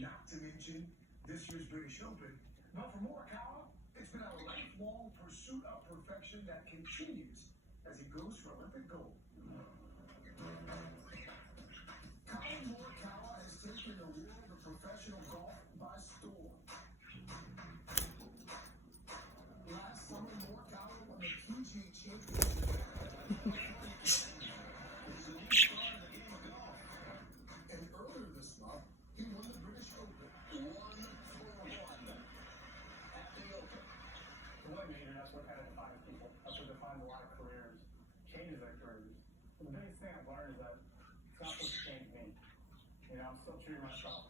Not to mention this year's British Open. But for Morikawa, it's been a lifelong pursuit of perfection that continues as he goes for Olympic gold. Colin Morikawa has taken the world of professional golf by storm. Last summer, Morikawa won the PGA Championship. And earlier this month, he won the British Open. 1 for 1 at the Open. The way major, that's what kind of defines people. That's what defines a lot of careers, changes their careers. And the biggest thing I've learned is that it's not supposed to change me. You know, I'm still true to myself.